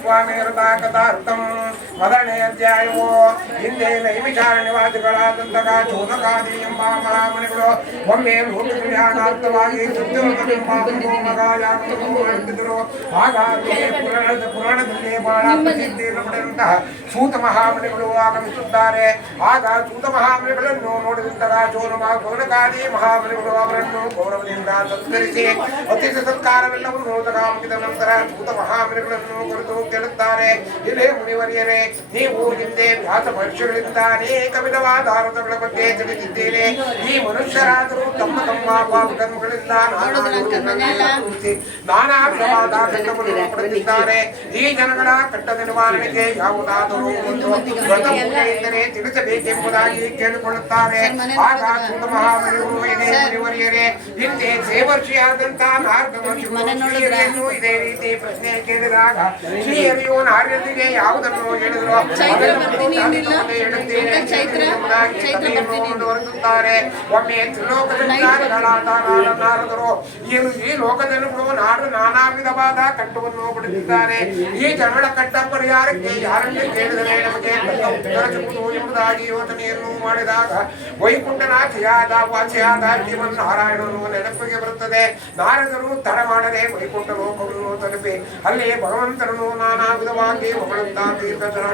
ಸ್ವಾಮಿ ಕಥಾರ್ಥಂ ಮೊದಲನೇ ಅಧ್ಯಾಯವು ಹಿಂದೆ ನೈಮಿಷಾರಣ್ಯವಾದಿಗಳಾದಂತಹ ಚೋದಕಾದಿ ಎಂಬ ಮಹಾಮಣಿಗಳು ಒಮ್ಮೆ ಲೋಕಕಲ್ಯಾಣಾರ್ಥವಾಗಿ ಮಾಡುತ್ತಿದ್ದರು. ಹಾಗಾಗಿ ಪುರಾಣದಲ್ಲಿ ಬಹಳ ಪ್ರಸಿದ್ಧಿಯನ್ನು ಪಡೆದಂತಹ ಸೂತ ಮಹಾಮಣಿಗಳು ಆಗಮಿಸುತ್ತಾರೆ. ಆಗ ಸೂತ ಮಹಾಮಣಿಗಳನ್ನು ನೋಡಿದಂತಹ ಚೋದಕಾದಿ ಮಹಾಮಣಿಗಳು ಅವರನ್ನು ಗೌರವದಿಂದ ಸತ್ಕರಿಸಿ ಅತಿಥಿ ಸತ್ಕಾರವೆಲ್ಲವನ್ನು ಮುಗಿದ ನಂತರ ಸೂತ ಮಹಾಮಣಿಗಳನ್ನು ಕುರಿತು ಕೇಳುತ್ತಾರೆ. ಇದೇ ಮುನಿವರಿಯರೇ, ನೀವು ಹಿಂದೆ ವ್ಯಾಸ ಮಹರ್ಷಿಗಳಿಂದ ಅನೇಕ ವಿಧವಾದ ಆರೋಪಗಳ ಬಗ್ಗೆ ತಿಳಿದಿದ್ದೇನೆ. ಈ ಮನುಷ್ಯರಾದರೂ ತಮ್ಮ ತಮ್ಮ ಪಾಪಕರ್ಮಗಳಿಂದ ನಾನಾ ವಿಧವಾದ ಕಟ್ಟವನ್ನು ಪಡೆದಿದ್ದಾರೆ. ಈ ಜನಗಳ ಕಟ್ಟದ ನಿವಾರಣೆಗೆ ಯಾವುದಾದರೂ ಒಂದು ವ್ರತ ಪೂಜೆ ಎಂದರೆ ತಿಳಿಸಬೇಕೆಂಬುದಾಗಿ ಕೇಳಿಕೊಳ್ಳುತ್ತಾರೆ. ಆಗ ಸೂತ ಮಹಾಮಣಿಗಳು, ಇದೇ ಮುನಿವರಿಯರೇ, ಹಿಂದೆ ದೇವರ್ಷಿಯಾದಂತಹ ನಾರದ ಮಹರ್ಷಿಯನ್ನು ಇದೇ ರೀತಿ ಪ್ರಶ್ನೆ ಕೇಳಿದಾಗ ಶ್ರೀಹರಿಯು ನಾರ್ಯರಿಗೆ ಯಾವುದನ್ನು ಹೇಳಿದರು ಮುಂದುವರೆಸುತ್ತಾರೆ. ಒಮ್ಮೆ ತ್ರಿಲೋಕಗಳಾದ ನಾರದರು ಈ ಲೋಕದಲ್ಲಿಗಳು ನಾನಾ ವಿಧವಾದ ಕಟ್ಟವನ್ನು ಪಡೆದಿದ್ದಾರೆ. ಈ ಜನಗಳ ಕಟ್ಟ ಪರಿಹಾರಕ್ಕೆ ಯಾರನ್ನೇ ಕೇಳಿದರೆ ನಮಗೆ ಎಂಬುದಾಗಿ ಯೋಚನೆಯನ್ನು ಮಾಡಿದಾಗ ವೈಕುಂಠನಾಥಿಯಾದ ವಾಚಿಯಾದ ಶ್ರೀಮನ್ನಾರಾಯಣನು ನೆನಪಿಗೆ ಬರುತ್ತದೆ. ನಾರದರು ತಡ ಮಾಡದೆ ವೈಕುಂಠ ಲೋಕವನ್ನು ತಲುಪಿ ಅಲ್ಲಿ ಭಗವಂತನನ್ನು ನಾನಾ ವಿಧವಾಗಿ ಹೊಗಳುತ್ತಾ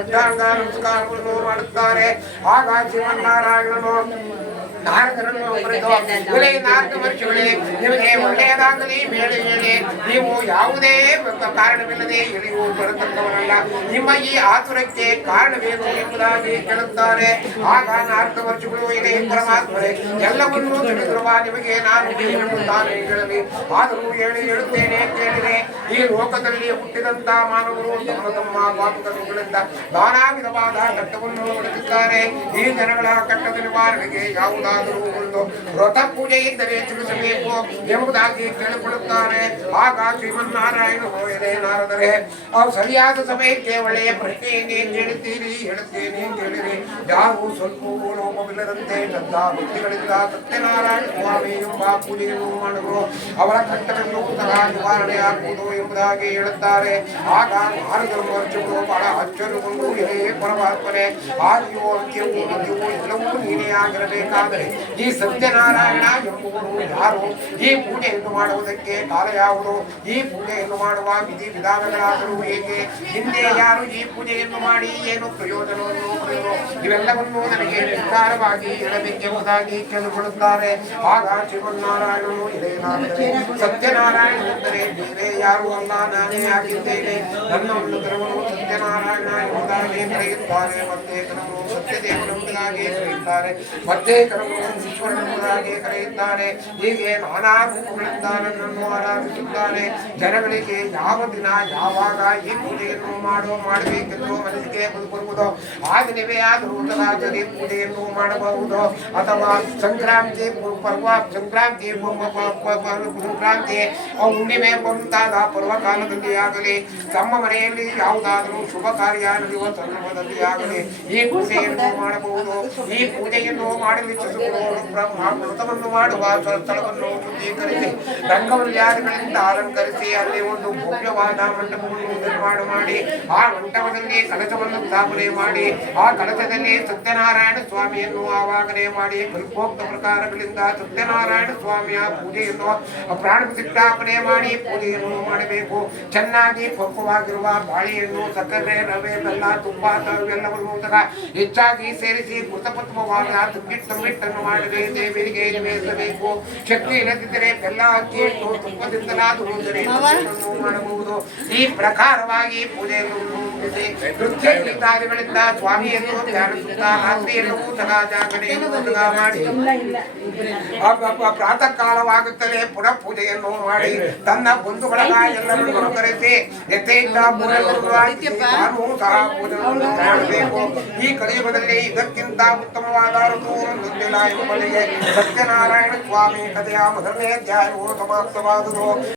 ಅಷ್ಟಾಂಗ ನಮಸ್ಕಾರವನ್ನು ಮಾಡುತ್ತಾರೆ. ಆಗ ಶ್ರೀಮನ್ನಾರಾಯಣನು ನಾರದರನ್ನು ಕುರಿತು, ನಾರದ ಮಹರ್ಷಿಗಳೇ, ನಿಮಗೆ ಒಳ್ಳೆಯದಾಗಲಿ ಬೇಡ ಹೇಳಿ, ನೀವು ಯಾವುದೇ ಕಾರಣವಿಲ್ಲದೆ ಇಳಿಯು ಬರತಕ್ಕವರಲ್ಲ. ನಿಮ್ಮ ಈ ಆತುರಕ್ಕೆ ಕಾರಣವೇನು ಎಂಬುದಾಗಿ ಕೇಳುತ್ತಾರೆ. ಆಗ ನಾರದ ಮಹರ್ಷಿಗಳು, ಇದೇ ಪರಮಾತ್ಮರೇ, ಎಲ್ಲವನ್ನೂ ತಿಳಿದಿರುವ ನಿಮಗೆ ನಾನು ತಾನೇ ಹೇಳಲಿ. ಆದರೂ ಹೇಳುತ್ತೇನೆ ಕೇಳಿದೆ. ಈ ಲೋಕದಲ್ಲಿ ಹುಟ್ಟಿದಂತ ಮಾನವರು ತಮ್ಮ ತಮ್ಮ ಪಾಪಕರ್ಮಗಳಿಂದ ನಾನಾ ವಿಧವಾದ ಕಟ್ಟವನ್ನು ಪಡೆದಿದ್ದಾರೆ. ಈ ಜನಗಳ ಕಟ್ಟದ ನಿವಾರಣೆಗೆ ಯಾವುದಾದರೂ ಒಂದು ವ್ರತ ಪೂಜೆ ಇದ್ದರೆ ತಿಳಿಸಬೇಕು ಎಂಬುದಾಗಿ ಕೇಳಿಕೊಳ್ಳುತ್ತಾರೆ. ಆಗ ಶ್ರೀಮನ್ನಾರಾಯಣನು, ಇದೇ ನಾರದರೆ, ಅವು ಸರಿಯಾದ ಸಮಯಕ್ಕೆ ಒಳ್ಳೆಯ ಪ್ರಶ್ನೆಯನ್ನೇ ಕೇಳುತ್ತೇನೆ ಕೇಳಿರಿ. ಯಾರು ಸ್ವಲ್ಪ ಲೋಪವಿಲ್ಲದಂತೆ ಶ್ರದ್ಧಾ ಭಕ್ತಿಗಳಿಂದ ಸತ್ಯನಾರಾಯಣ ಸ್ವಾಮಿ ಎಂಬ ಪೂಜೆಯನ್ನು ಮಾಡುವರು, ಅವರ ಕಟ್ಟವನ್ನು ನಿವಾರಣೆ ಆಗುವುದು ಎಂಬುದಾಗಿ ಹೇಳುತ್ತಾರೆ. ಆಗ ನಾರದರು ಮಹರ್ಷಿಗಳು ಬಹಳ ಆಶ್ಚರ್ಯಗೊಂಡು, ಇದೇ ಪರಮಾತ್ಮನೆ, ಆದಿಯೋ ಅಂತ್ಯವೂ ಮಧ್ಯವೂ ಎಲ್ಲವೂ ನೀನೇ ಆಗಿರಬೇಕಾದರೆ ಈ ಸತ್ಯನಾರಾಯಣ ಎಂಬುವರು ಯಾರು? ಈ ಪೂಜೆಯನ್ನು ಮಾಡುವುದಕ್ಕೆ ಕಾಲ ಯಾವುದು? ಈ ಪೂಜೆಯನ್ನು ಮಾಡುವ ವಿಧಿ ವಿಧಾನಗಳಾದರೂ ಹೇಗೆ? ಹಿಂದೆ ಯಾರು ಈ ಪೂಜೆಯನ್ನು ಮಾಡಿ ಏನು ಪ್ರಯೋಜನವನ್ನು ಪಡೆದರು? ಇವೆಲ್ಲವನ್ನೂ ನನಗೆ ನಿರ್ಧಾರವಾಗಿ ಹೇಳಬೇಕೆಂಬುದಾಗಿ ಕೇಳಿಕೊಳ್ಳುತ್ತಾರೆ. ಆಗ ಶ್ರೀಮನ್ನಾರಾಯಣನು, ಇದೇ ಸತ್ಯನಾರಾಯಣ ಎಂದರೆ ಬೇರೆ ಯಾರು ಅಲ್ಲ, ನಾನೇ ಆಗಿದ್ದೇನೆ. ನನ್ನನ್ನು ಕರೆವನು ಸತ್ಯನಾರಾಯಣ ಎಂಬುದಾಗಿ ಕರೆಯುತ್ತಾರೆ. ಮತ್ತೆ ಕರೆವನು ಸತ್ಯದೇವನೆಂಬುದಾಗಿ ಕರೆಯುತ್ತಾರೆ. ಮತ್ತೆ ಕರೆವನು ಈಶ್ವರನೆಂಬುದಾಗಿ ಕರೆಯುತ್ತಾರೆ. ಹೀಗೆ ನಾನಾ ರೂಪಗಳಿಂದ ನನ್ನನ್ನು ಆರಾಧಿಸುತ್ತಾರೆ. ಜನಗಳಿಗೆ ಯಾವ ದಿನ ಯಾವಾಗ ಈ ಪೂಜೆಯನ್ನು ಮಾಡಬೇಕೆಂದು ಮನಸ್ಸಿಗೆ ಬರುವುದು ಆ ದಿನವೇ ಆದರೂ ತದಾಚರಿ ಪೂಜೆಯನ್ನು ಮಾಡಬಹುದು. ಅಥವಾ ಸಂಕ್ರಾಂತಿ ಹುಣ್ಣಿಮೆ ಮುಂತಾದ ಪರ್ವಕಾಲದಲ್ಲಿ ಆಗಲಿ, ತಮ್ಮ ಮನೆಯಲ್ಲಿ ಯಾವುದಾದರೂ ಶುಭ ಕಾರ್ಯ ನಡೆಯುವ ಸಂದರ್ಭದಲ್ಲಿ ಆಗಲಿ ಈ ಪೂಜೆಯನ್ನು ಮಾಡಬಹುದು. ಈ ಪೂಜೆಯನ್ನು ಮಾಡಲಿಚ್ಛಿಸುವುದು ವ್ರತವನ್ನು ಮಾಡುವ ಸ್ಥಳವನ್ನು ಶುದ್ಧೀಕರಿಸಿ ರಂಗವಲ್ಯಾದಿಗಳಿಂದ ಅಲಂಕರಿಸಿ ಅಲ್ಲಿ ಒಂದು ಭವ್ಯವಾದ ಮಂಟಪವನ್ನು ನಿರ್ಮಾಣ ಮಾಡಿ ಆ ಮಂಟಪದಲ್ಲಿ ಕಲಶವನ್ನು ಸ್ಥಾಪನೆ ಮಾಡಿ ಆ ಕಲಶದಲ್ಲಿ ಸತ್ಯನಾರಾಯಣ ಸ್ವಾಮಿಯನ್ನು ಆವಾಹನೆ ಮಾಡಿ ಕಲ್ಪೋಕ್ತ ಪ್ರಕಾರಗಳಿಂದ ಸತ್ಯನಾರಾಯಣ ಸ್ವಾಮಿಯ ಪೂಜೆಯನ್ನು ಪ್ರಾಣ ಪ್ರತಿಷ್ಠಾಪನೆ ಮಾಡಿ ಪೂಜೆಯನ್ನು ಮಾಡಬೇಕು. ಚೆನ್ನಾಗಿ ಪಕ್ವವಾಗಿರುವ ಬಾಳೆಯನ್ನು ಸಕ್ಕರೆ, ರವೆ, ಬೆಲ್ಲ, ತುಪ್ಪ ಇವೆಲ್ಲವನ್ನು ಹೆಚ್ಚಾಗಿ ಸೇರಿಸಿ ಕೃತಪತ್ವವಾದ ತಂಬಿಟ್ಟನ್ನು ಮಾಡದೆ ದೇವರಿಗೆ ನಿವೇದಿಸಬೇಕು. ಶಕ್ತಿ ಇಲ್ಲದಿದ್ದರೆ ಬೆಲ್ಲ, ಅಕ್ಕಿ ಹಿಟ್ಟು, ತುಪ್ಪದಿಂದಲಾದರೂ ಮಾಡಬಹುದು. ಈ ಪ್ರಕಾರವಾಗಿ ಪೂಜೆಯನ್ನು ಮುಗಿಸಿ ನೃತ್ಯ ಇತ್ಯಾದಿಗಳಿಂದ ಸ್ವಾಮಿಯನ್ನು ಧ್ಯಾನಿಸುತ್ತಾ ರಾತ್ರಿಯಲ್ಲೂ ಸದಾ ಜಾಗರಣೆಯನ್ನು ಮಾಡಿ ಪ್ರಾತಃ ಕಾಲವಾಗುತ್ತಲೇ ಪುನಃ ಪೂಜೆಯನ್ನು ಮಾಡಿ ತನ್ನ ಬಂಧುಗಳ ಎಲ್ಲರನ್ನು ಕರೆಸಿ ಯಥೇಚ್ಛ ನಾನು ಸಹ ಪೂಜೆಯನ್ನು ಮಾಡಬೇಕು. ಈ ಕಲಿಯುಗದಲ್ಲಿ ಇದಕ್ಕಿಂತ ಉತ್ತಮವಾದ ಋತುವಿಲ್ಲ ಎಂಬುದಕ್ಕೆ ಸತ್ಯನಾರಾಯಣ ಸ್ವಾಮಿ ಕಥೆಯ ಮೊದಲನೇ ಅಧ್ಯಾಯವು ಸಮಾಪ್ತವಾದುದು.